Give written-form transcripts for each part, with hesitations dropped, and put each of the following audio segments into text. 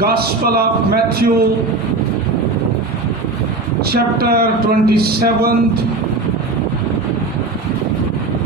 Gospel of Matthew, chapter 27,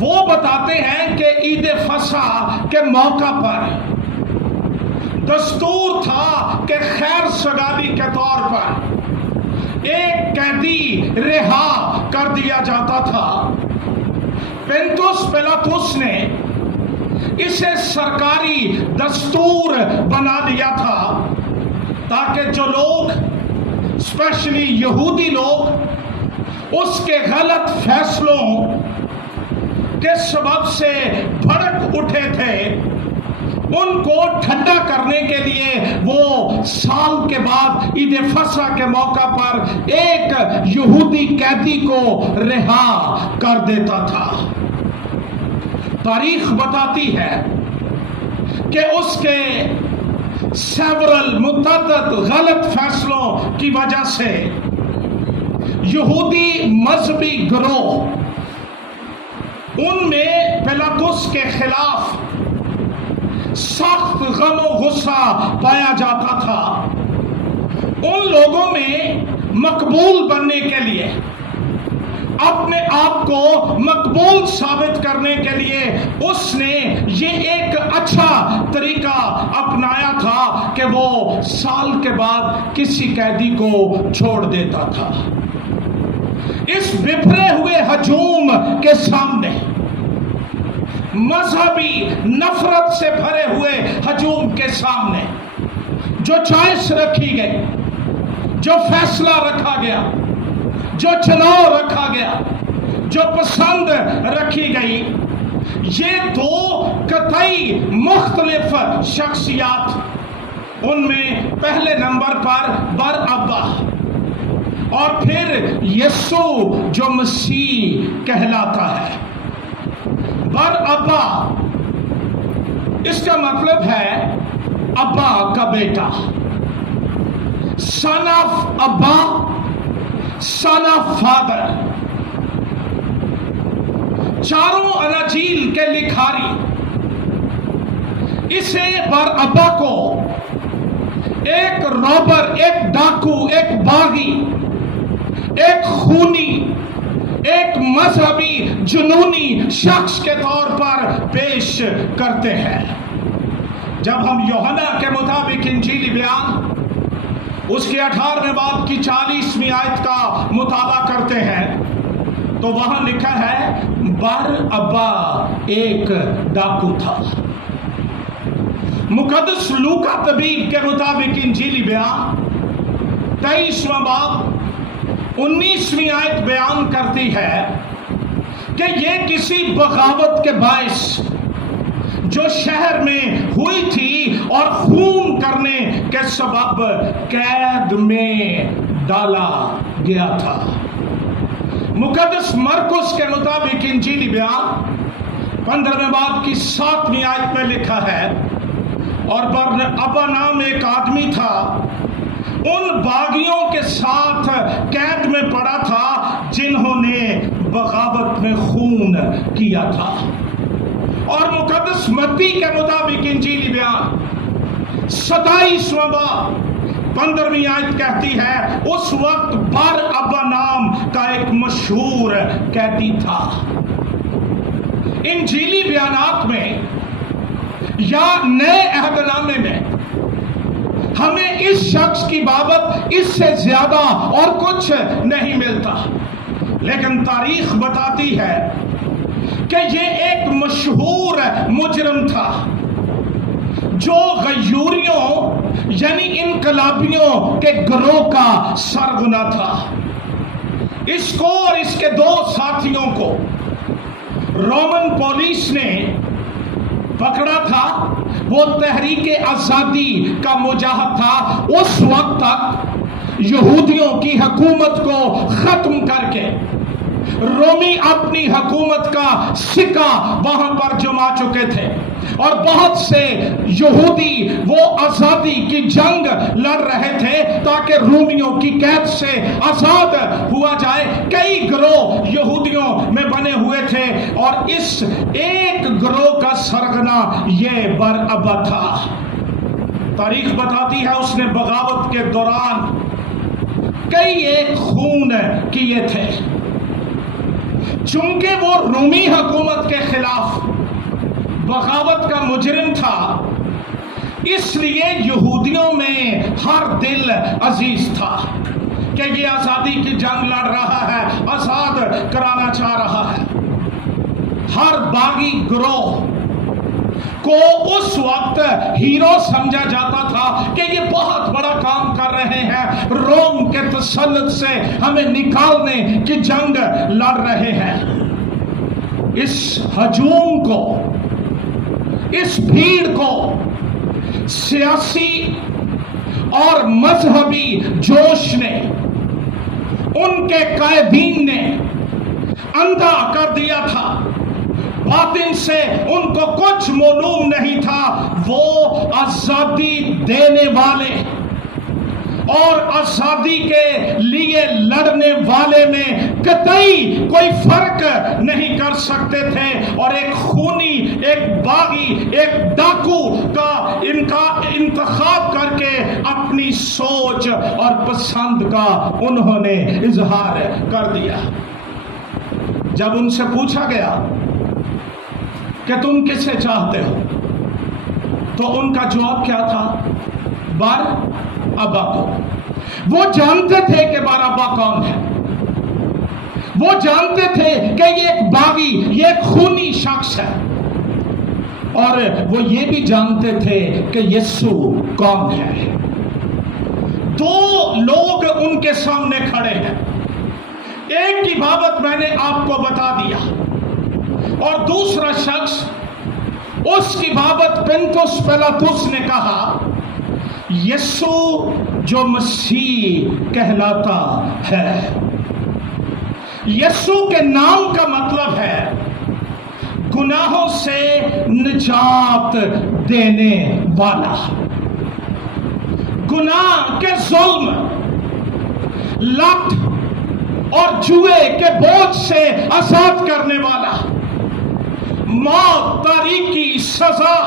وہ بتاتے ہیں کہ عید فصح کے موقع پر دستور تھا کہ خیر سگالی کے طور پر ایک قیدی رہا کر دیا جاتا تھا۔ پنطس پیلاطس نے اسے سرکاری دستور بنا دیا تھا تاکہ جو لوگ اسپیشلی یہودی لوگ اس کے غلط فیصلوں کے سبب سے بھڑک اٹھے تھے، ان کو ٹھنڈا کرنے کے لیے وہ سال کے بعد عید فصح کے موقع پر ایک یہودی قیدی کو رہا کر دیتا تھا۔ تاریخ بتاتی ہے کہ اس کے متعدد غلط فیصلوں کی وجہ سے یہودی مذہبی گروہ ان میں پیلاطس کے خلاف سخت غم و غصہ پایا جاتا تھا۔ ان لوگوں میں مقبول بننے کے لیے، اپنے آپ کو مقبول ثابت کرنے کے لیے اس نے یہ ایک اچھا طریقہ اپنایا تھا کہ وہ سال کے بعد کسی قیدی کو چھوڑ دیتا تھا۔ اس بکھرے ہوئے ہجوم کے سامنے، مذہبی نفرت سے بھرے ہوئے ہجوم کے سامنے، جو چوائس رکھی گئی، جو فیصلہ رکھا گیا، جو چناؤ رکھا گیا، جو پسند رکھی گئی، یہ دو قطعی مختلف شخصیات، ان میں پہلے نمبر پر برابا اور پھر یسوع جو مسیح کہلاتا ہے۔ برابا اس کا مطلب ہے ابا کا بیٹا، سن آف ابا، سن آف فادر۔ چاروں اناجیل کے لکھاری اسے برابا کو ایک روبر، ایک ڈاکو، ایک باغی، ایک خونی، ایک مذہبی جنونی شخص کے طور پر پیش کرتے ہیں۔ جب ہم یوحنا کے مطابق انجیلی بیان اس کے 18ویں باب کی 40ویں آیت کا مطالعہ کرتے ہیں تو وہاں لکھا ہے برابا ایک ڈاکو تھا۔ مقدس لوکا طبیب کے مطابق انجیلی بیان 23واں باب 19ویں آیت بیان کرتی ہے کہ یہ کسی بغاوت کے باعث جو شہر میں ہوئی تھی اور خون کرنے کے سبب قید میں ڈالا گیا تھا۔ مقدس مرکس کے مطابق انجیلی بیان 15ویں باب کی 7ویں آیت میں لکھا ہے اور برابا نام ایک آدمی تھا، ان باغیوں کے ساتھ قید میں پڑا تھا جنہوں نے بغاوت میں خون کیا تھا۔ اور مقدس متی کے مطابق انجیلی بیان 27واں باب 15ویں آیت کہتی ہے اس وقت برابا نام کا ایک مشہور قیدی تھا۔ انجیلی بیانات میں یا نئے عہد نامے میں ہمیں اس شخص کی بابت اس سے زیادہ اور کچھ نہیں ملتا، لیکن تاریخ بتاتی ہے کہ یہ ایک مشہور مجرم تھا جو غیوریوں یعنی انقلابیوں کے گروہ کا سرغنہ تھا۔ اس کو اور اس کے 2 ساتھیوں کو رومن پولیس نے پکڑا تھا۔ وہ تحریک آزادی کا مجاہد تھا۔ اس وقت تک یہودیوں کی حکومت کو ختم کر کے رومی اپنی حکومت کا سکہ وہاں پر جما چکے تھے اور بہت سے یہودی وہ آزادی کی جنگ لڑ رہے تھے تاکہ رومیوں کی قید سے آزاد ہوا جائے۔ کئی گروہ یہودیوں میں بنے ہوئے تھے اور اس ایک گروہ کا سرغنہ یہ برابا تھا۔ تاریخ بتاتی ہے اس نے بغاوت کے دوران کئی ایک خون کیے تھے۔ چونکہ وہ رومی حکومت کے خلاف بغاوت کا مجرم تھا، اس لیے یہودیوں میں ہر دل عزیز تھا کہ یہ آزادی کی جنگ لڑ رہا ہے، آزاد کرانا چاہ رہا ہے۔ ہر باغی گروہ کو اس وقت ہیرو سمجھا جاتا تھا کہ یہ بہت بڑا کام کر رہے ہیں، روم کے تسلط سے ہمیں نکالنے کی جنگ لڑ رہے ہیں۔ اس ہجوم کو، اس بھیڑ کو سیاسی اور مذہبی جوش نے، ان کے قائدین نے اندھا کر دیا تھا۔ باطن سے ان کو کچھ معلوم نہیں تھا۔ وہ آزادی دینے والے اور آزادی کے لیے لڑنے والے میں قطعی کوئی فرق نہیں کر سکتے تھے، اور ایک خونی، ایک باغی، ایک ڈاکو کا ان کا انتخاب کر کے اپنی سوچ اور پسند کا انہوں نے اظہار کر دیا۔ جب ان سے پوچھا گیا کہ تم کسے چاہتے ہو، تو ان کا جواب کیا تھا؟ بار ابا کو۔ وہ جانتے تھے کہ بار ابا کون ہے، وہ جانتے تھے کہ یہ ایک باغی، یہ ایک خونی شخص ہے، اور وہ یہ بھی جانتے تھے کہ یسوع کون ہے۔ دو لوگ ان کے سامنے کھڑے ہیں، ایک کی بابت میں نے آپ کو بتا دیا، اور دوسرا شخص، اس کی بابت پنطس پیلاطس نے کہا یسوع جو مسیح کہلاتا ہے۔ یسوع کے نام کا مطلب ہے گناہوں سے نجات دینے والا، گناہ کے ظلم، لت اور جوئے کے بوجھ سے آزاد کرنے والا، موت، تاریکی، سزا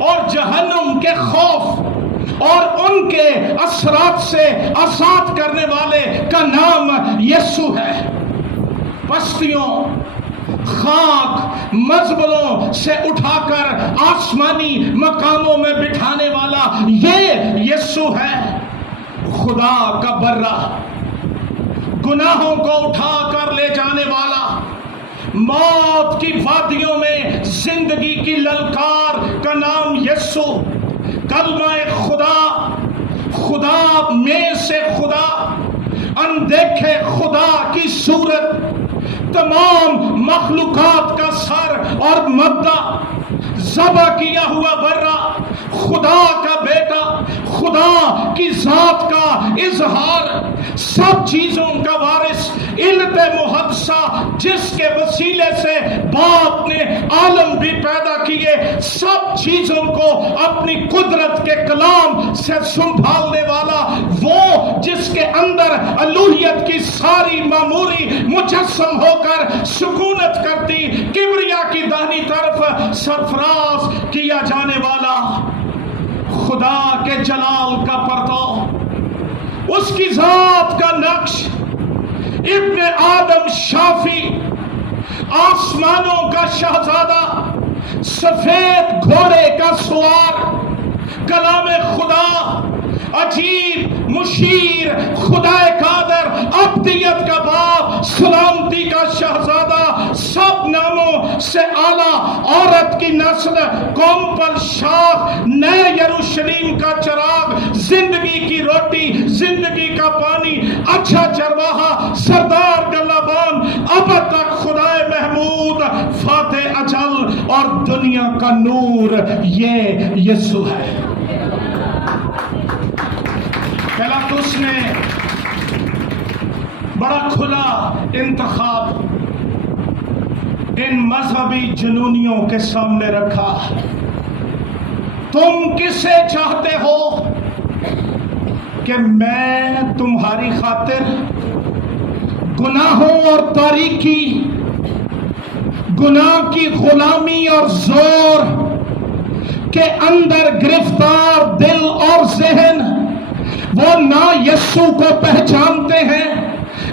اور جہنم کے خوف اور ان کے اثرات سے آزاد کرنے والے کا نام یسوع ہے۔ پستیوں، خاک، مزبلوں سے اٹھا کر آسمانی مقاموں میں بٹھانے والا یہ یسوع ہے، خدا کا برہ، گناہوں کو اٹھا کر لے جانے والا، موت کی وادیوں میں زندگی کی للکار کا نام یسوع، کلمہ خدا، خدا میں سے خدا، اندیکھے خدا کی صورت، تمام مخلوقات کا سر اور مبدا، ذبح کیا ہوا برہ، خدا کا بیٹا، خدا کی ذات کا اظہار، سب چیزوں کا وارث، علت محدثہ، جس کے وسیلے سے باپ نے عالم بھی پیدا کیے، سب چیزوں کو اپنی قدرت کے کلام سے سنبھالنے والا، وہ جس کے اندر الوہیت کی ساری معموری مجسم ہو کر سکونت کرتی، کبریا کی داہنی طرف سرفراز کیا جانے والا، خدا کے جلال کا پرتو، اس کی ذات کا نقش، ابن آدم شافی، آسمانوں کا شہزادہ، سفید گھوڑے کا سوار، کلام خدا، عجیب، مشیر، خدا قادر، ابدیت کا باپ، سلامتی کا شہزادہ، سب ناموں سے اعلیٰ، عورت کی نسل، قوم پر شاخ، نئے یروشلیم کا چراغ، زندگی کی روٹی، زندگی کا پانی، اچھا چرواہا، سردار گلابان، اب تک خدائے محمود، فاتح اجل اور دنیا کا نور، یہ یسوع ہے۔ پیلاطس نے بڑا کھلا انتخاب ان مذہبی جنونیوں کے سامنے رکھا، تم کسے چاہتے ہو کہ میں تمہاری خاطر گناہوں اور تاریکی، گناہ کی غلامی اور زور کے اندر گرفتار دل اور ذہن، وہ نہ یسوع کو پہچانتے ہیں،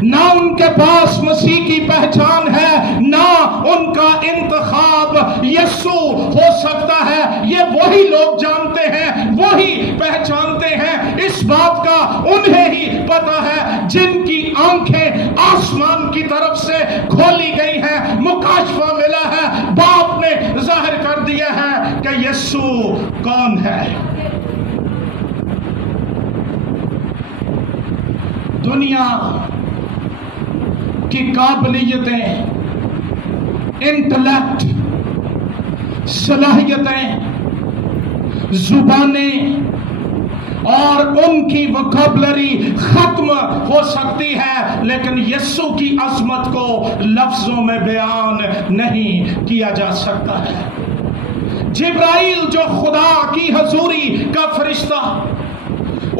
نہ ان کے پاس مسیح کی پہچان ہے، نہ ان کا انتخاب یسوع ہو سکتا ہے۔ یہ وہی لوگ جانتے ہیں، وہی پہچانتے ہیں، اس بات کا انہیں ہی پتا ہے جن کی آنکھیں آسمان کی طرف سے کھولی گئی ہیں، مکاشفہ ملا ہے، باپ نے ظاہر کر دیا ہے کہ یسوع کون ہے۔ دنیا کی قابلیتیں، انٹلیکٹ، صلاحیتیں، زبانیں اور ان کی وکیبلری ختم ہو سکتی ہے، لیکن یسوع کی عظمت کو لفظوں میں بیان نہیں کیا جا سکتا ہے۔ جبرائیل جو خدا کی حضوری کا فرشتہ،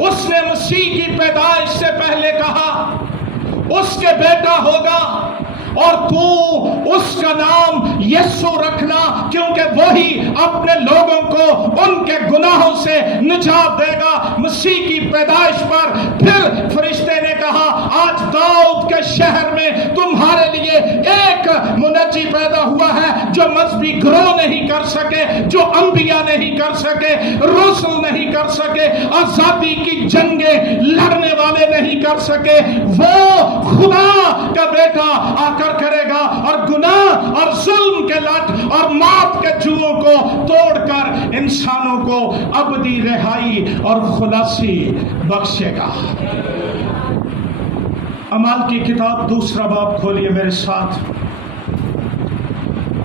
اس نے مسیح کی پیدائش سے پہلے کہا اس کے بیٹا ہوگا اور تو اس کا نام یسوع رکھنا، کیونکہ وہی اپنے لوگوں کو ان کے گناہوں سے نجات دے گا۔ مسیح کی پیدائش پر پھر فرشتے نے کہا آج داؤد کے شہر میں تمہارے لیے ایک منجی پیدا ہوا ہے جو مذہبی گروہ نہیں کر سکے، جو انبیاء نہیں کر سکے، رسل نہیں کر سکے، آزادی کی جنگیں لڑنے والے نہیں کر سکے، وہ خدا کا بیٹا آ کر کرے گا اور گناہ اور ظلم کے لٹ اور موت کے جوؤں کو توڑ کر انسانوں کو ابدی رہائی اور خلاصی بخشے گا۔ اعمال کی کتاب 2 باب کھولیے میرے ساتھ،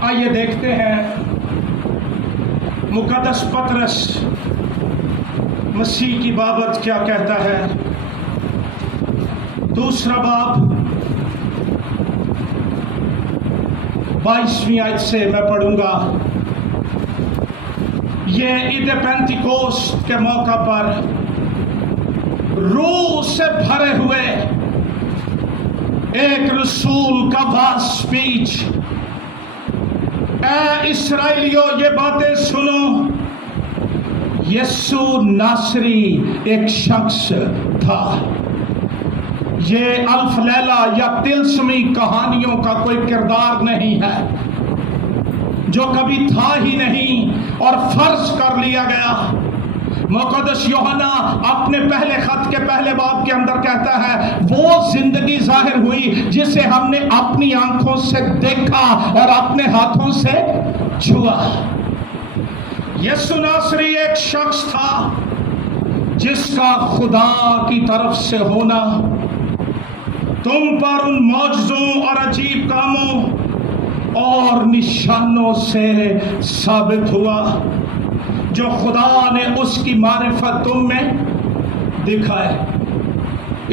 آئیے دیکھتے ہیں مقدس پطرس مسیح کی بابت کیا کہتا ہے۔ 2 باب 22ویں آیت سے میں پڑھوں گا۔ یہ عید پینتیکوست کے موقع پر روح سے بھرے ہوئے ایک رسول کا واز سپیچ، اے اسرائیلیو یہ باتیں سنو، یسوع ناصری ایک شخص تھا۔ یہ الف لیلہ یا طلسمی کہانیوں کا کوئی کردار نہیں ہے جو کبھی تھا ہی نہیں اور فرض کر لیا گیا۔ مقدس یوحنا اپنے پہلے خط کے پہلے باب کے اندر کہتا ہے وہ زندگی ظاہر ہوئی جسے ہم نے اپنی آنکھوں سے دیکھا اور اپنے ہاتھوں سے چھوا۔ یسوع ناصری ایک شخص تھا جس کا خدا کی طرف سے ہونا تم پر ان معجزوں اور عجیب کاموں اور نشانوں سے ثابت ہوا جو خدا نے اس کی معرفت تم میں دکھائے۔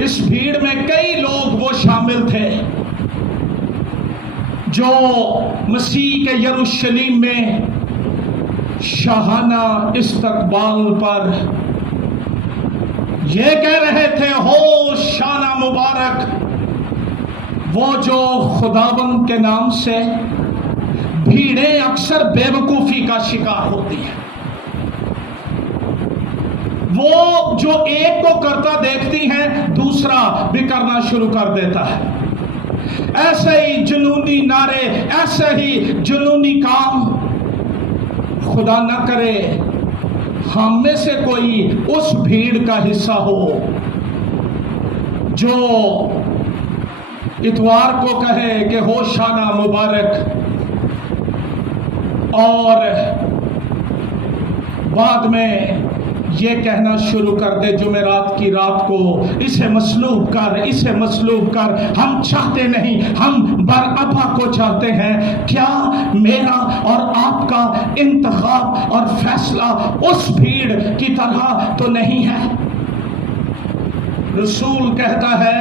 اس بھیڑ میں کئی لوگ وہ شامل تھے جو مسیح کے یروشلم میں شاہانہ استقبال پر یہ کہہ رہے تھے ہوشانہ مبارک وہ جو خداوند کے نام سے بھیڑیں اکثر بے وقوفی کا شکار ہوتی ہیں، وہ جو ایک کو کرتا دیکھتی ہیں دوسرا بھی کرنا شروع کر دیتا ہے۔ ایسے ہی جنونی نعرے، ایسے ہی جنونی کام، خدا نہ کرے ہم میں سے کوئی اس بھیڑ کا حصہ ہو جو اتوار کو کہے کہ ہوشانہ مبارک اور بعد میں یہ کہنا شروع کر دے جمعرات کی رات کو اسے مصلوب کر، اسے مصلوب کر، ہم چاہتے نہیں، ہم برابا کو چاہتے ہیں۔ کیا میرا اور آپ کا انتخاب اور فیصلہ اس بھیڑ کی طرح تو نہیں ہے؟ رسول کہتا ہے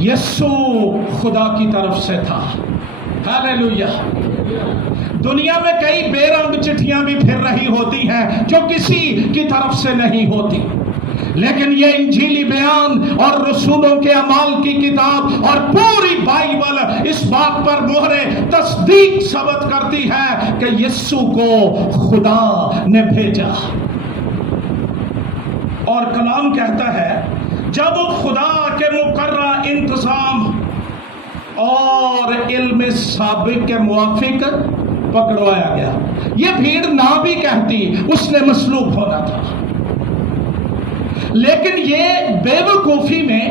یسوع خدا کی طرف سے تھا۔ ہاللیلویہ۔ دنیا میں کئی بے رنگ چٹھیاں بھی پھر رہی ہوتی ہیں جو کسی کی طرف سے نہیں ہوتی، لیکن یہ انجیلی بیان اور رسولوں کے اعمال کی کتاب اور پوری بائبل اس بات پر مہرے تصدیق ثبت کرتی ہے کہ یسوع کو خدا نے بھیجا۔ اور کلام کہتا ہے جب خدا کے مقررہ انتظام اور علم سابق کے موافق پکڑوایا گیا. یہ بھیڑ نہ بھی کہتی اس نے مصلوب ہونا تھا، لیکن یہ بے وقوفی میں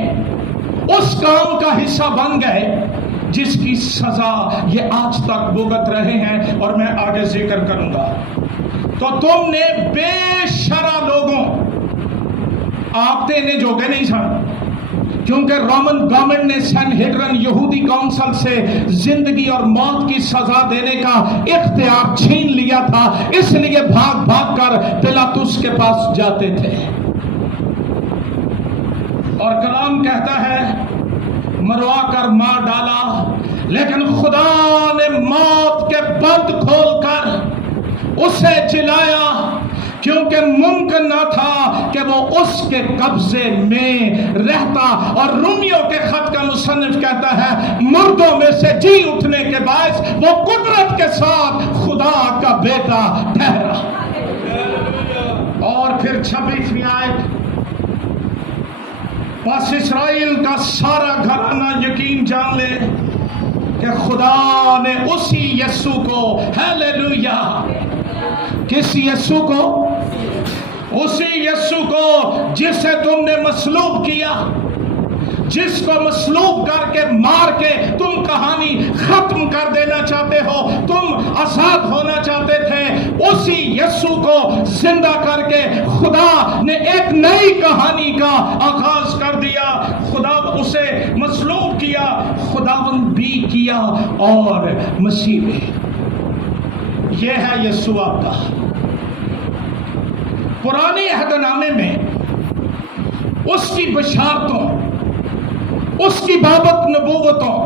اس کام کا حصہ بن گئے جس کی سزا یہ آج تک بھگت رہے ہیں، اور میں آگے ذکر کروں گا. تو تم نے بے شرع لوگوں، آپ نے جوگے نہیں سن، کیونکہ رومن گورنمنٹ نے سینہیڈرن یہودی کونسل سے زندگی اور موت کی سزا دینے کا اختیار چھین لیا تھا، اس لیے بھاگ بھاگ کر پلاطس کے پاس جاتے تھے. اور کلام کہتا ہے مروا کر مار ڈالا، لیکن خدا نے موت کے بند کھول کر اسے جلایا، کیونکہ ممکن نہ تھا کہ وہ اس کے قبضے میں رہتا. اور رومیوں کے خط کا مصنف کہتا ہے مردوں میں سے جی اٹھنے کے باعث وہ قدرت کے ساتھ خدا کا بیٹا ٹھہرا. اور پھر 26ویں آیت، بس اسرائیل کا سارا گھرانہ یقین جان لے کہ خدا نے اسی یسوع کو، ہیلیلویا، کس یسوع کو؟ اسی یسوع کو جسے تم نے مصلوب کیا، جس کو مصلوب کر کے مار کے تم کہانی ختم کر دینا چاہتے ہو، تم آزاد ہونا چاہتے تھے، اسی یسوع کو زندہ کر کے خدا نے ایک نئی کہانی کا آغاز کر دیا. خدا اسے مصلوب کیا، خداوند بھی کیا اور مسیح بھی. یہ ہے یسوع آپ کا. پرانے عہد نامے میں اس کی بشارتوں، اس کی بابت نبوتوں،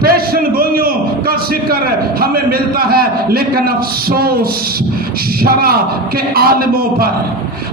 پیشن گوئیوں کا ذکر ہمیں ملتا ہے، لیکن افسوس شرع کے عالموں پر،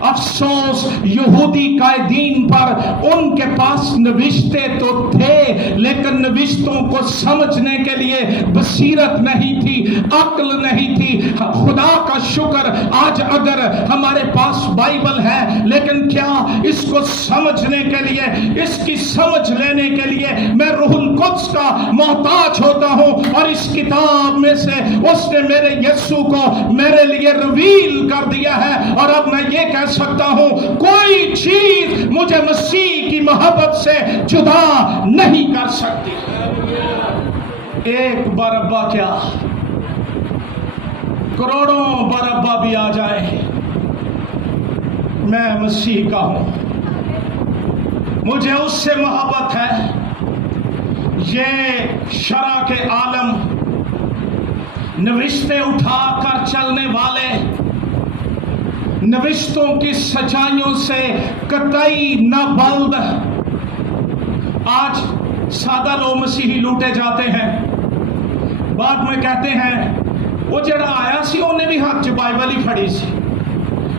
افسوس یہودی قائدین پر. ان کے پاس نوشتے تو تھے لیکن نوشتوں کو سمجھنے کے لیے بصیرت نہیں تھی، عقل نہیں تھی. خدا کا شکر آج اگر ہمارے پاس بائبل ہے، لیکن کیا اس کو سمجھنے کے لیے، اس کی سمجھ لینے کے لیے میں روح القدس کا محتاج ہوتا ہوں، اور اس کتاب میں سے اس نے میرے یسوع کو میرے لیے ریویل کر دیا ہے. اور اب میں یہ کہہ سکتا ہوں کوئی چیز مجھے مسیح کی محبت سے جدا نہیں کر سکتی. ایک برابا کیا، کروڑوں برابا بھی آ جائے، میں مسیح کا ہوں، مجھے اس سے محبت ہے. یہ شرع کے عالم، نوشتیں اٹھا کر چلنے والے، نوشتوں کی سچائیوں سے قطعی نابلد. آج سادہ لوگ مسیحی لوٹے جاتے ہیں، بعد میں کہتے ہیں وہ جڑا آیا سی انہیں بھی ہاتھ چ بائبل ہی پھڑی سی،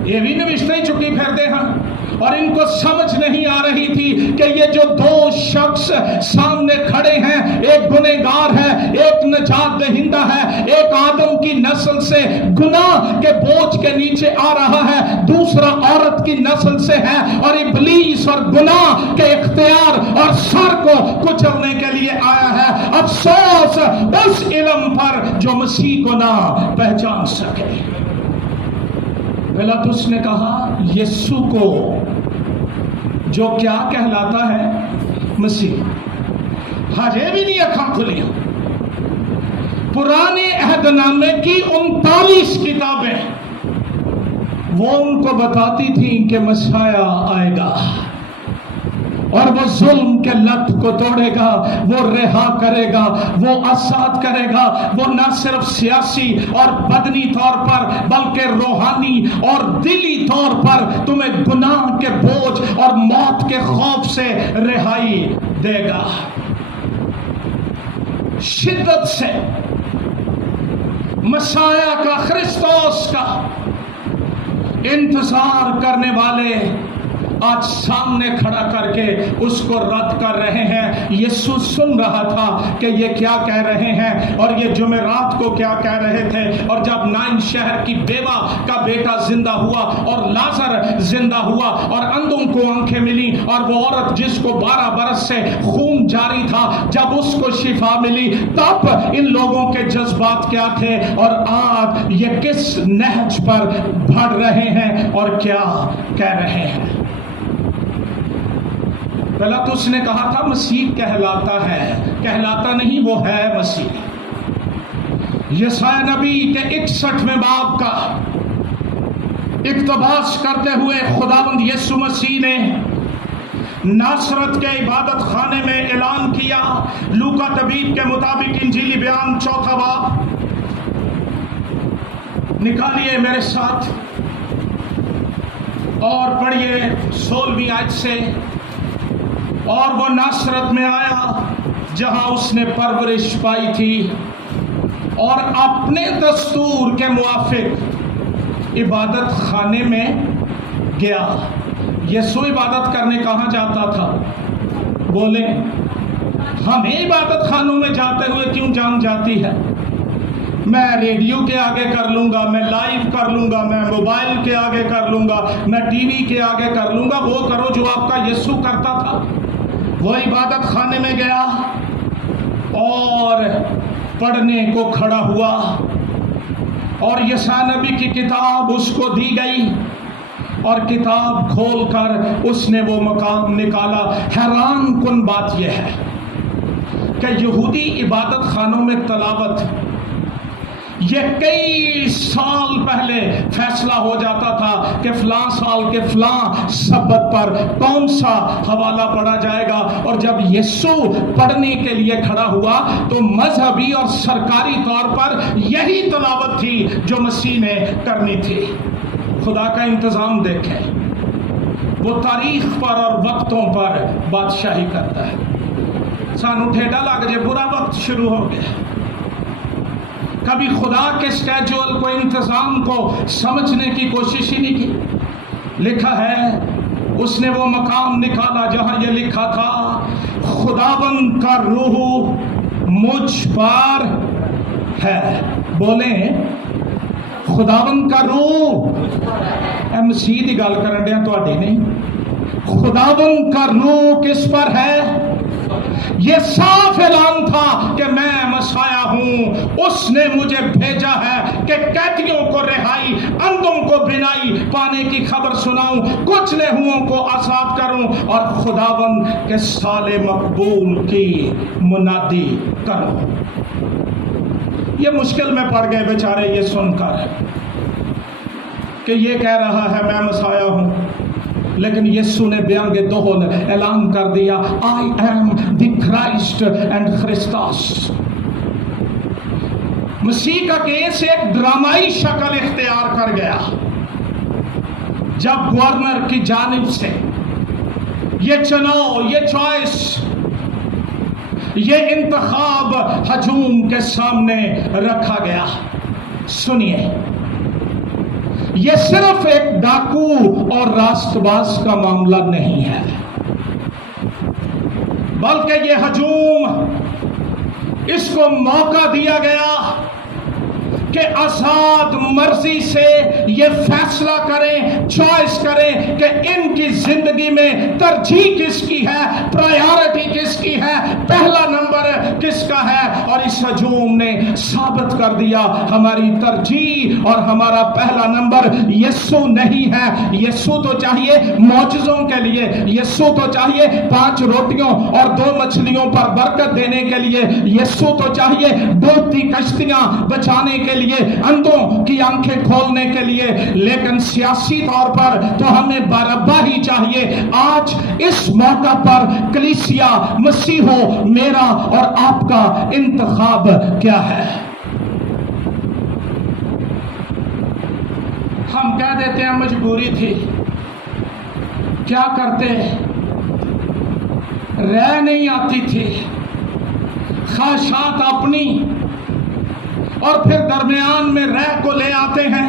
یہ بھی نوشتیں ہی چکی پھرتے ہیں. اور ان کو سمجھ نہیں آ رہی تھی کہ یہ جو دو شخص سامنے کھڑے ہیں، ایک گنہگار ہے، ایک نجات دہندہ ہے، ایک آدم کی نسل سے گناہ کے بوجھ کے نیچے آ رہا ہے، دوسرا عورت کی نسل سے ہے، اور ابلیس اور گناہ کے اختیار اور سر کو کچلنے کے لیے آیا ہے. افسوس اس علم پر جو مسیح کو نہ پہچان سکے. پلاطس نے کہا یسوع کو جو کیا کہلاتا ہے مسیح. ہجے بھی نہیں اکھاں کھلی. پرانے عہد نامے کی 39 کتابیں وہ ان کو بتاتی تھیں کہ مسیح آئے گا اور وہ ظلم کے لت کو توڑے گا، وہ رہا کرے گا، وہ آزاد کرے گا. وہ نہ صرف سیاسی اور بدنی طور پر بلکہ روحانی اور دلی طور پر تمہیں گناہ کے بوجھ اور موت کے خوف سے رہائی دے گا. شدت سے مسیح کا، خرسطوس کا انتظار کرنے والے آج سامنے کھڑا کر کے اس کو رد کر رہے ہیں۔ یسوع سن رہا تھا کہ یہ کیا کہہ رہے ہیں اور یہ جمعرات کو کیا کہہ رہے تھے، اور جب نائن شہر کی بیوہ کا بیٹا زندہ ہوا اور لازر زندہ ہوا اور اندھوں کو آنکھیں ملی، اور وہ عورت جس کو 12 برس سے خون جاری تھا جب اس کو شفا ملی، تب ان لوگوں کے جذبات کیا تھے اور آج یہ کس نہج پر بڑھ رہے ہیں اور کیا کہہ رہے ہیں۔ پہلا تو اس نے کہا تھا مسیح کہلاتا ہے، کہلاتا نہیں، وہ ہے مسیح۔ یسایا نبی کے 61ویں باب کا اقتباس کرتے ہوئے خداوند یسوع مسیح نے ناصرت کے عبادت خانے میں اعلان کیا۔ لوکا طبیب کے مطابق انجیلی بیان 4 باب نکالیے میرے ساتھ اور پڑھیے 16ویں آیت سے۔ اور وہ ناصرت میں آیا جہاں اس نے پرورش پائی تھی، اور اپنے دستور کے موافق عبادت خانے میں گیا۔ یسوع عبادت کرنے کہاں جاتا تھا؟ بولے، ہمیں عبادت خانوں میں جاتے ہوئے کیوں جان جاتی ہے؟ میں ریڈیو کے آگے کر لوں گا، میں لائیو کر لوں گا، میں موبائل کے آگے کر لوں گا، میں ٹی وی کے آگے کر لوں گا۔ وہ کرو جو آپ کا یسوع کرتا تھا۔ وہ عبادت خانے میں گیا اور پڑھنے کو کھڑا ہوا، اور یسایا نبی کی کتاب اس کو دی گئی، اور کتاب کھول کر اس نے وہ مقام نکالا۔ حیران کن بات یہ ہے کہ یہودی عبادت خانوں میں تلاوت یہ کئی سال پہلے فیصلہ ہو جاتا تھا کہ فلاں سال کے فلاں سبت پر کون سا حوالہ پڑھا جائے گا، اور جب یسوع پڑھنے کے لیے کھڑا ہوا تو مذہبی اور سرکاری طور پر یہی تلاوت تھی جو مسیح نے کرنی تھی۔ خدا کا انتظام دیکھیں، وہ تاریخ پر اور وقتوں پر بادشاہی کرتا ہے۔ سانو ٹھیڈا لگ جائے، برا وقت شروع ہو گیا، کبھی خدا کے سکیجول کو، انتظام کو سمجھنے کی کوشش ہی نہیں کی۔ لکھا ہے اس نے وہ مقام نکالا جہاں یہ لکھا تھا، خداوند کا روح مجھ پر ہے۔ بولیں، خداوند کا روح، اے مسیح دی گل کرن دیا تہاڈی نہیں، خداوند کا روح کس پر ہے؟ یہ صاف اعلان تھا کہ میں مسیح ہوں، اس نے مجھے بھیجا ہے کہ قیدیوں کو رہائی، اندھوں کو بینائی پانے کی خبر سناؤں، کچلے ہوئوں کو آزاد کروں، اور خداوند کے سال مقبول کی منادی کروں۔ یہ مشکل میں پڑ گئے بیچارے یہ سن کر کہ یہ کہہ رہا ہے میں مسیح ہوں، لیکن یسوع نے بیان کے دوہل اعلان کر دیا، I am the Christ and خرسٹاس۔ مسیح کا کیس ایک ڈرامائی شکل اختیار کر گیا جب گورنر کی جانب سے یہ چناؤ، یہ چوائس، یہ انتخاب ہجوم کے سامنے رکھا گیا۔ سنیے، یہ صرف ایک ڈاکو اور راست باز کا معاملہ نہیں ہے، بلکہ یہ ہجوم، اس کو موقع دیا گیا کہ آزاد مرضی سے یہ فیصلہ کریں، چوائس کریں کہ ان کی زندگی میں ترجیح کس کی ہے، پرائیورٹی کس کی ہے، پہلا نمبر کس کا ہے۔ اور اس ہجوم نے ثابت کر دیا ہماری ترجیح اور ہمارا پہلا نمبر یسوع نہیں ہے۔ یسوع تو چاہیے معجزوں کے لیے، یسوع تو چاہیے 5 روٹیوں اور 2 مچھلیوں پر برکت دینے کے لیے، یسوع تو چاہیے ڈوبتی کشتیاں بچانے کے لیے، اندھوں کی آنکھیں کھولنے کے لیے، لیکن سیاسی طور پر تو ہمیں بارابا ہی چاہیے۔ آج اس موقع پر کلیسیا مسیح ہو، میرا اور آپ کا انتخاب کیا ہے؟ ہم کہہ دیتے ہیں مجبوری تھی، کیا کرتے، رہ نہیں آتی تھی، خواہشات اپنی، اور پھر درمیان میں رہ کو لے آتے ہیں،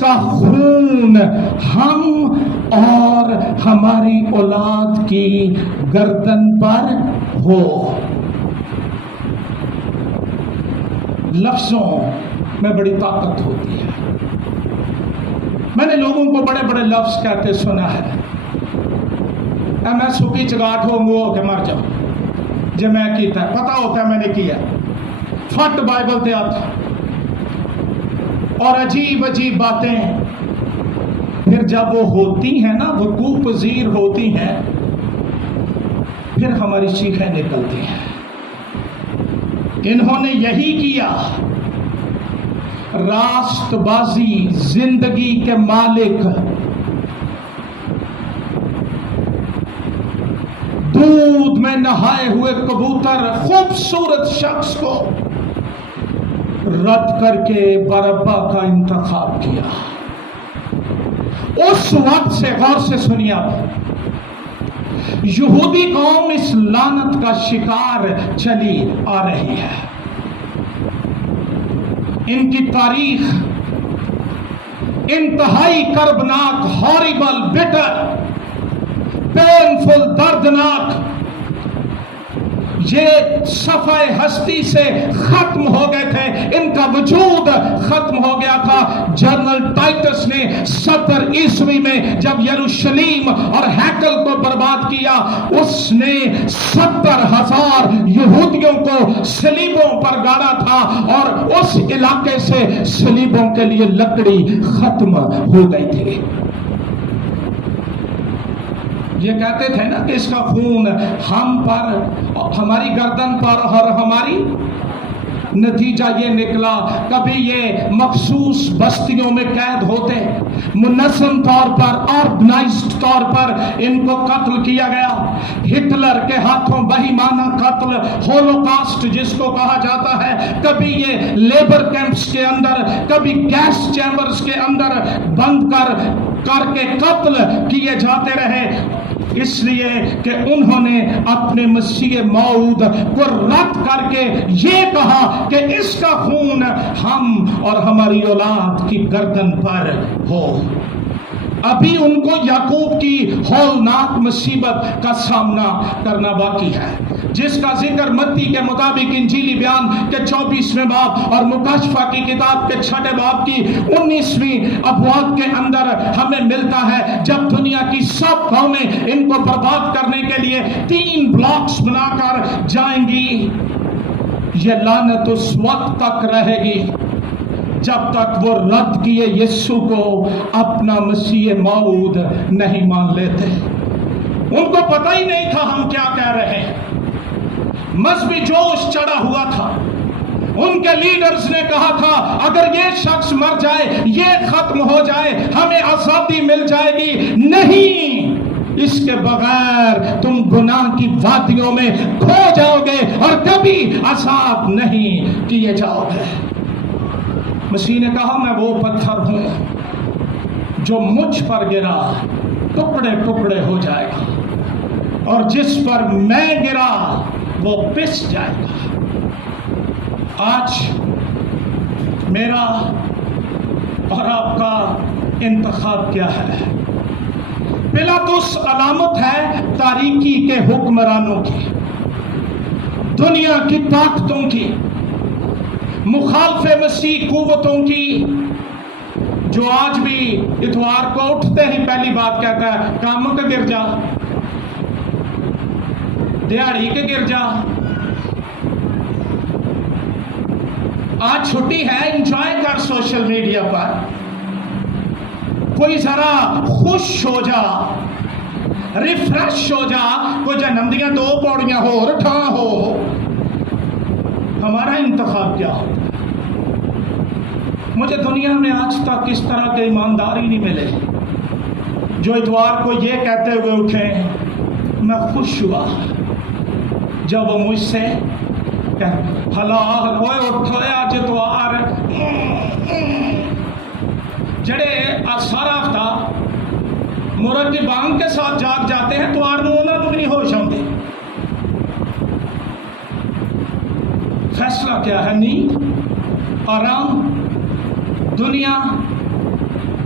کا خون ہم اور ہماری اولاد کی گردن پر ہو۔ لفظوں میں بڑی طاقت ہوتی ہے۔ میں نے لوگوں کو بڑے بڑے لفظ کہتے سنا ہے، اے میں سکی چگاٹ ہو وہ کہ مر جاؤ جی میں کیتا ہے، پتا ہوتا ہے میں نے کیا، فٹ بائبل تے آتا، اور عجیب عجیب باتیں پھر جب وہ ہوتی ہیں نا، وقوع پذیر ہوتی ہیں، پھر ہماری چیخیں نکلتی ہیں۔ انہوں نے یہی کیا۔ راست بازی زندگی کے مالک، دودھ میں نہائے ہوئے کبوتر خوبصورت شخص کو رد کر کے برابا کا انتخاب کیا۔ اس وقت سے غور سے سنیے آپ، یہودی قوم اس لعنت کا شکار چلی آ رہی ہے۔ ان کی تاریخ انتہائی کربناک، ہاریبل، بٹر، پینفل، دردناک، یہ صفحہ ہستی سے ختم ہو گئے تھے، ان کا وجود ختم ہو گیا تھا۔ جنرل ٹائٹس نے 70 عیسوی میں جب یروشلم اور ہیکل کو برباد کیا، اس نے 70,000 یہودیوں کو صلیبوں پر گاڑا تھا، اور اس علاقے سے صلیبوں کے لیے لکڑی ختم ہو گئی تھی۔ یہ کہتے تھے نا کہ اس کا خون ہم پر، ہماری گردن پر، اور ہماری، نتیجہ یہ نکلا کبھی یہ مخصوص بستیوں میں قید ہوتے، منظم طور پر، آرگنائزڈ طور پر ان کو قتل کیا گیا۔ ہٹلر کے ہاتھوں بہیمانہ قتل، ہولوکاسٹ جس کو کہا جاتا ہے، کبھی یہ لیبر کیمپس کے اندر، کبھی گیس چیمبرز کے اندر بند کر کے قتل کیے جاتے رہے، اس لیے کہ انہوں نے اپنے مسیح موعود کو رد کر کے یہ کہا کہ اس کا خون ہم اور ہماری اولاد کی گردن پر ہو۔ ابھی ان کو یعقوب کی ہولناک مصیبت کا سامنا کرنا باقی ہے، جس کا ذکر متی کے مطابق انجیلی بیان کے 24ویں باب اور مکاشفہ کی کتاب کے 6 باب کی 19ویں ابواب کے اندر ہمیں ملتا ہے، جب دنیا کی سب قومیں ان کو برباد کرنے کے لیے 3 بلاکس بنا کر جائیں گی۔ یہ لعنت اس وقت تک رہے گی جب تک وہ رد کیے یسوع کو اپنا مسیح موعود نہیں مان لیتے۔ ان کو پتہ ہی نہیں تھا ہم کیا کہہ رہے ہیں، مذہبی جوش چڑھا ہوا تھا۔ ان کے لیڈرز نے کہا تھا اگر یہ شخص مر جائے، یہ ختم ہو جائے، ہمیں آزادی مل جائے گی۔ نہیں، اس کے بغیر تم گناہ کی وادیوں میں کھو جاؤ گے اور کبھی آزاد نہیں کیے جاؤ گے۔ مسیح نے کہا میں وہ پتھر ہوں جو مجھ پر گرا ٹکڑے ٹکڑے ہو جائے گا، اور جس پر میں گرا وہ پس جائے گا۔ آج میرا اور آپ کا انتخاب کیا ہے؟ پلاطس علامت ہے تاریکی کے حکمرانوں کی، دنیا کی طاقتوں کی، مخالف مسیح قوتوں کی، جو آج بھی اتوار کو اٹھتے ہی پہلی بات کہتا ہے کاموں کے گر جا، دیہڑی کے گر جا، آج چھٹی ہے انجوائے کر سوشل میڈیا پر، کوئی ذرا خوش ہو جا، ریفریش ہو جا، کوئی جنم دیاں 2 پوڑیاں ہو رٹھا ہو۔ ہمارا انتخاب کیا ہو؟ مجھے دنیا میں آج تک اس طرح کے ایمانداری نہیں ملے جو اتوار کو یہ کہتے ہوئے اٹھے میں خوش ہوا جب وہ مجھ سے حلال ہوئے اٹھو آج اتوار، جڑے سارا ہفتہ مرغی بانگ کے ساتھ جاگ جاتے ہیں، اتوار نو انہاں نوں نہیں ہوش آندی۔ فیصلہ کیا ہے؟ نیند، آرام، دنیا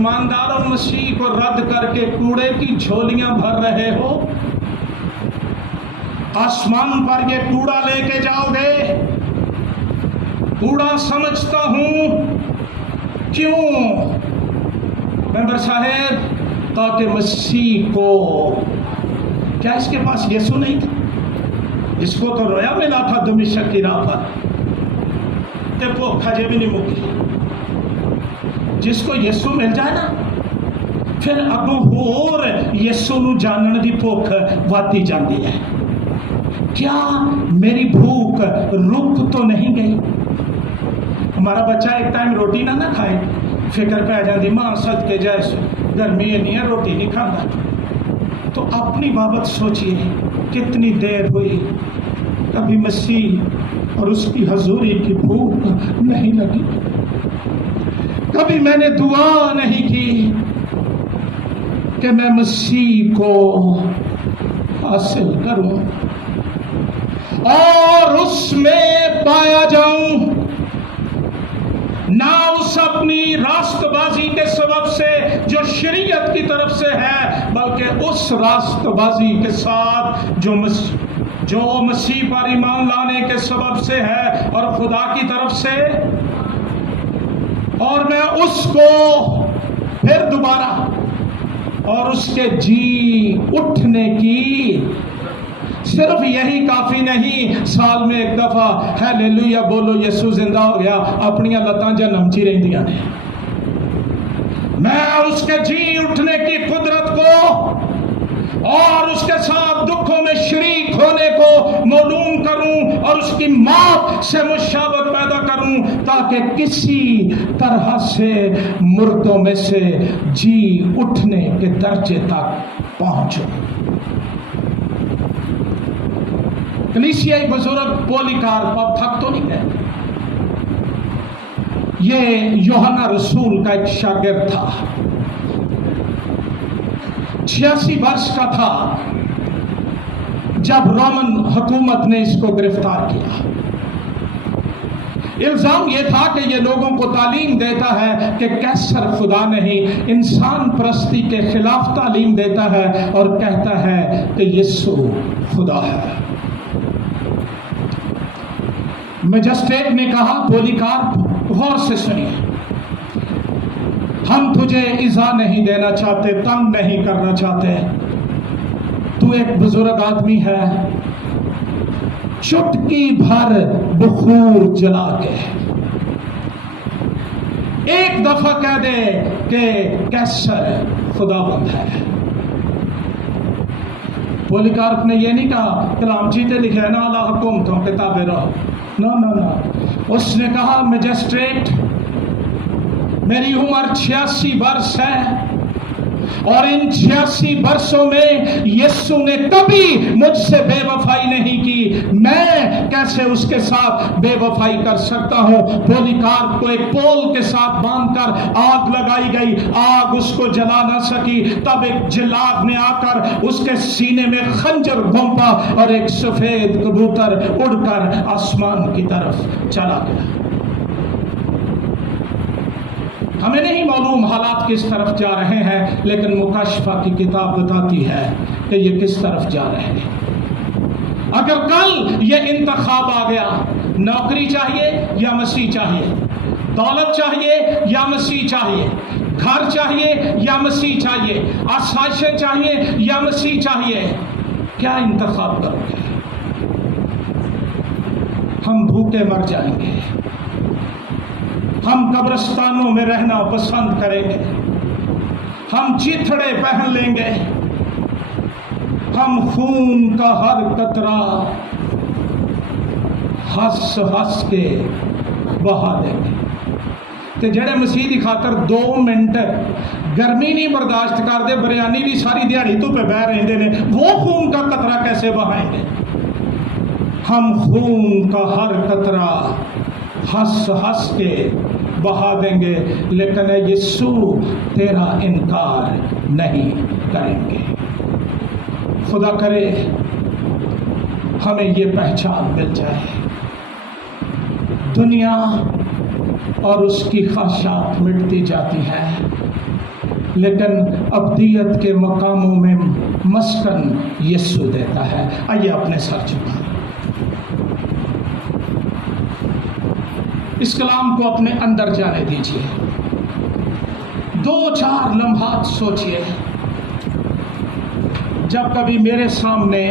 ایمانداروں مسیح کو رد کر کے کوڑے کی جھولیاں بھر رہے ہو؟ آسمان پر یہ کوڑا لے کے جاؤ گے؟ کوڑا سمجھتا ہوں. کیوں ممبر صاحب؟ تاکہ مسیح کو، کیا اس کے پاس یسوع نہیں تھا؟ اس کو تو رویا ملا تھا دمشق کی راہ پر، تے بھوکھا جے بھی نہیں مکی. جس کو یسوع مل جائے نا، پھر اگوں ہور یسوع نو جانن دی بھوک وادی جاندی ہے. کیا میری بھوک رک تو نہیں گئی؟ ہمارا بچہ ایک ٹائم روٹی نہ کھائے، فکر پہ جاندی ماں صدقے جائے گرمی نہیں ہے روٹی نہیں کھانا. تو اپنی بابت سوچئے کتنی دیر ہوئی، کبھی مسیح اور اس کی حضوری کی بھوک نہیں لگی، کبھی میں نے دعا نہیں کی کہ میں مسیح کو حاصل کروں اور اس میں پایا جاؤں، نہ اس اپنی راست بازی کے سبب سے جو شریعت کی طرف سے ہے، بلکہ اس راست بازی کے ساتھ جو مسیح پر ایمان لانے کے سبب سے ہے اور خدا کی طرف سے. اور میں اس کو پھر دوبارہ، اور اس کے جی اٹھنے کی، صرف یہی کافی نہیں، سال میں ایک دفعہ ہیلیلویا بولو یسوع زندہ ہو گیا، اپنی لتاں جنمچی رہندیاں نے. میں اس کے جی اٹھنے کی قدرت کو اور اس کے ساتھ دکھوں میں شریک ہونے کو معلوم کروں اور اس کی موت سے مشابہت پیدا کروں، تاکہ کسی طرح سے مردوں میں سے جی اٹھنے کے درجے تک پہنچوں. کلیسیائی بزرگ پولیکارپ اب تھک تو نہیں گئے. یہ یوحنا رسول کا ایک شاگرد تھا، 86 برس کا تھا جب رومن حکومت نے اس کو گرفتار کیا. الزام یہ تھا کہ یہ لوگوں کو تعلیم دیتا ہے کہ کیسر خدا نہیں، انسان پرستی کے خلاف تعلیم دیتا ہے اور کہتا ہے کہ یسوع خدا ہے. مجسٹریٹ نے کہا، پولیکارپ غور سے سنیے، ہم تجھے ایذا نہیں دینا چاہتے، تنگ نہیں کرنا چاہتے، تو ایک بزرگ آدمی ہے، چٹکی بھر بخور جلا کے ایک دفعہ کہہ دے کہ کیسر خداوند ہے. پولیکارپ نے یہ نہیں کہا کلام جیتے لکھے نا اللہ حکومتوں کتابیں رہو، نہ. اس نے کہا مجسٹریٹ، میری عمر 86 برس ہے اور ان 86 برسوں میں یسوع نے کبھی مجھ سے بے وفائی نہیں کی، میں کیسے اس کے ساتھ بے وفائی کر سکتا ہوں؟ پولیکارپ کو ایک پول کے ساتھ باندھ کر آگ لگائی گئی، آگ اس کو جلا نہ سکی. تب ایک جلاد نے آ کر اس کے سینے میں خنجر گھونپا اور ایک سفید کبوتر اڑ کر آسمان کی طرف چلا گیا. ہمیں نہیں معلوم حالات کس طرف جا رہے ہیں، لیکن مکاشفہ کی کتاب بتاتی ہے کہ یہ کس طرف جا رہے ہیں. اگر کل یہ انتخاب آ گیا، نوکری چاہیے یا مسیح چاہیے، دولت چاہیے یا مسیح چاہیے، گھر چاہیے یا مسیح چاہیے، آسائشیں چاہیے یا مسیح چاہیے، کیا انتخاب کرو گے؟ ہم بھوکے مر جائیں گے، ہم قبرستانوں میں رہنا پسند کریں گے، ہم چیتھڑے پہن لیں گے، ہم خون کا ہر قطرہ ہس ہس کے بہا دیں گے. تے جڑے مسیح دی خاطر 2 منٹ گرمی نہیں برداشت کرتے، بریانی بھی ساری دیہڑی تو پہ بہ رہے نے، وہ خون کا قطرہ کیسے بہائیں گے؟ ہم خون کا ہر قطرہ ہنس ہنس کے بہا دیں گے، لیکن یسوع تیرا انکار نہیں کریں گے. خدا کرے ہمیں یہ پہچان مل جائے. دنیا اور اس کی خواہشات مٹتی جاتی ہیں، لیکن ابدیت کے مقاموں میں مسکن یسوع دیتا ہے۔ آئیے اپنے سر جھکائیں، اس کلام کو اپنے اندر جانے دیجیے، 2-4 لمحات سوچئے۔ جب کبھی میرے سامنے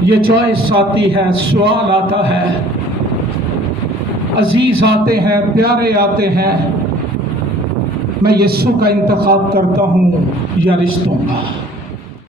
یہ چوائس آتی ہے، سوال آتا ہے، عزیز آتے ہیں، پیارے آتے ہیں، میں یسوع کا انتخاب کرتا ہوں یا رشتوں کا؟